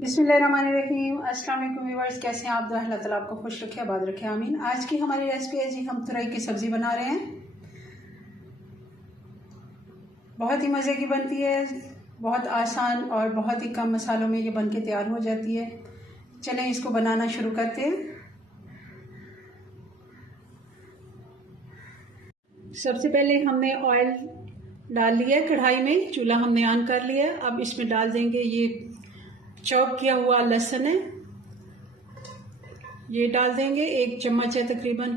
बिस्मिल्लाहिर्रहमानिर्रहीम। अस्सलाम वालेकुम व्यूअर्स, कैसे हैं आप? दुआ अल्लाह ताला आपको खुश रखे, आबाद रखे, आमीन। आज की हमारी रेसिपी है जी, हम तुरई की सब्ज़ी बना रहे हैं। बहुत ही मज़े की बनती है, बहुत आसान और बहुत ही कम मसालों में ये बन के तैयार हो जाती है। चलें इसको बनाना शुरू करते हैं। सबसे पहले हमने ऑयल डाल लिया है कढ़ाई में, चूल्हा हमने ऑन कर लिया है। अब इसमें डाल देंगे ये चॉप किया हुआ लहसुन है, ये डाल देंगे, 1 चम्मच है तकरीबन।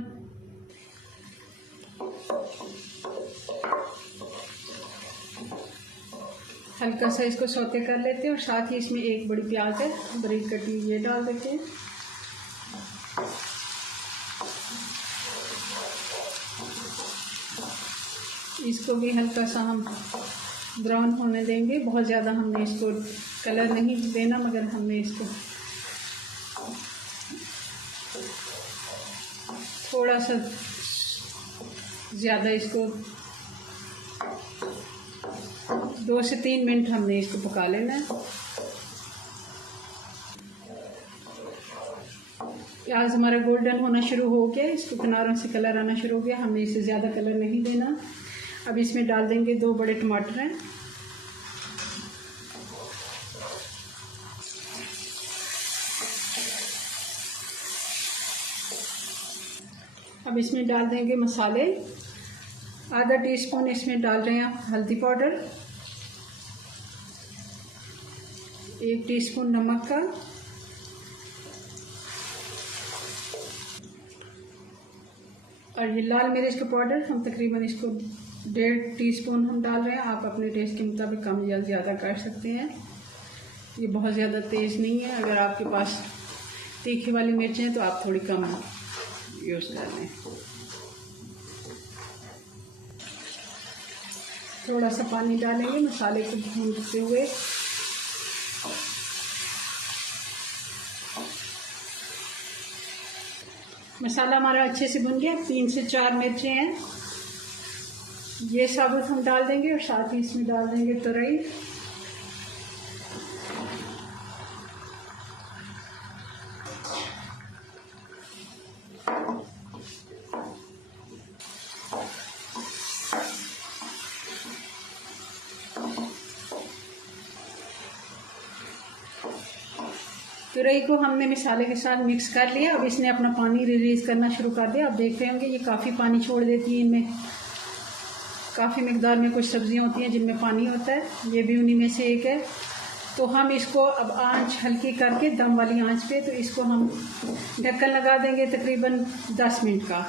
हल्का सा इसको सौते कर लेते हैं और साथ ही इसमें 1 बड़ी प्याज है बारीक कटी, ये डाल देते हैं। इसको भी हल्का सा हम ब्राउन होने देंगे, बहुत ज़्यादा हमने इसको कलर नहीं देना, मगर हमने इसको थोड़ा सा ज़्यादा इसको 2 से 3 मिनट हमने इसको पका लेना है। प्याज हमारा गोल्डन होना शुरू हो गया, इसको किनारों से कलर आना शुरू हो गया, हमने इसे ज़्यादा कलर नहीं देना। अब इसमें डाल देंगे 2 बड़े टमाटर हैं, अब इसमें डाल देंगे मसाले। आधा टीस्पून इसमें डाल रहे हैं हल्दी पाउडर, 1 टीस्पून नमक का, और ये लाल मिर्च का पाउडर हम तकरीबन इसको 1.5 टीस्पून हम डाल रहे हैं। आप अपने टेस्ट के मुताबिक कम या ज़्यादा कर सकते हैं। ये बहुत ज़्यादा तेज़ नहीं है, अगर आपके पास तीखी वाली मिर्चें हैं तो आप थोड़ी कम यूज़ कर लें। थोड़ा सा पानी डालेंगे मसाले को भूनते हुए। मसाला हमारा अच्छे से भुन गया। 3 से 4 मिर्चें हैं, ये साबुत हम डाल देंगे और साथ ही इसमें डाल देंगे तुरई। तुरई को हमने मसाले के साथ मिक्स कर लिया। अब इसने अपना पानी रिलीज़ करना शुरू कर दिया। आप देख रहे होंगे ये काफ़ी पानी छोड़ देती है। इनमें काफ़ी मिकदार में कुछ सब्जियां होती हैं जिनमें पानी होता है, ये भी उन्हीं में से एक है। तो हम इसको अब आंच हल्की करके, दम वाली आंच पे, तो इसको हम ढक्कन लगा देंगे तकरीबन 10 मिनट का।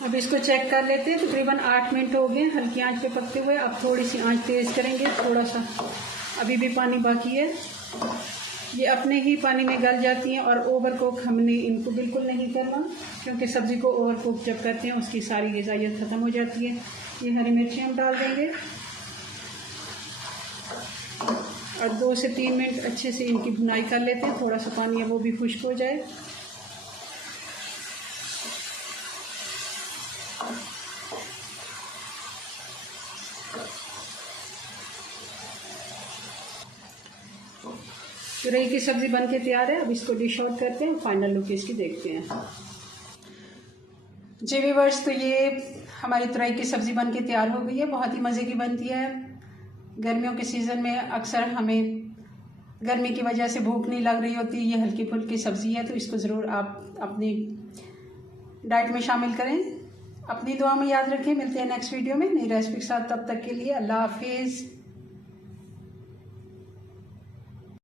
अब इसको चेक कर लेते हैं। तकरीबन 8 मिनट हो गए हल्की आंच पे पकते हुए। अब थोड़ी सी आंच तेज़ करेंगे, थोड़ा सा अभी भी पानी बाकी है। ये अपने ही पानी में गल जाती हैं और ओवर कुक हमने इनको बिल्कुल नहीं करना, क्योंकि सब्ज़ी को ओवर कुक जब करते हैं उसकी सारी ग़िज़ाइयत ख़त्म हो जाती है। ये हरी मिर्ची हम डाल देंगे और 2 से 3 मिनट अच्छे से इनकी भुनाई कर लेते हैं। थोड़ा सा पानी है वो भी खुश्क हो जाए। तुरई की सब्ज़ी बन के तैयार है। अब इसको डिश आउट करते हैं, फाइनल लुक इसकी देखते हैं। जी व्यूअर्स, तो ये हमारी तुरई की सब्ज़ी बन के तैयार हो गई है। बहुत ही मज़े की बनती है। गर्मियों के सीज़न में अक्सर हमें गर्मी की वजह से भूख नहीं लग रही होती, ये हल्की फुल्की सब्ज़ी है, तो इसको ज़रूर आप अपनी डाइट में शामिल करें। अपनी दुआ में याद रखें। मिलते हैं नेक्स्ट वीडियो में नई रेसिपी के साथ। तब तक के लिए अल्लाह हाफिज़।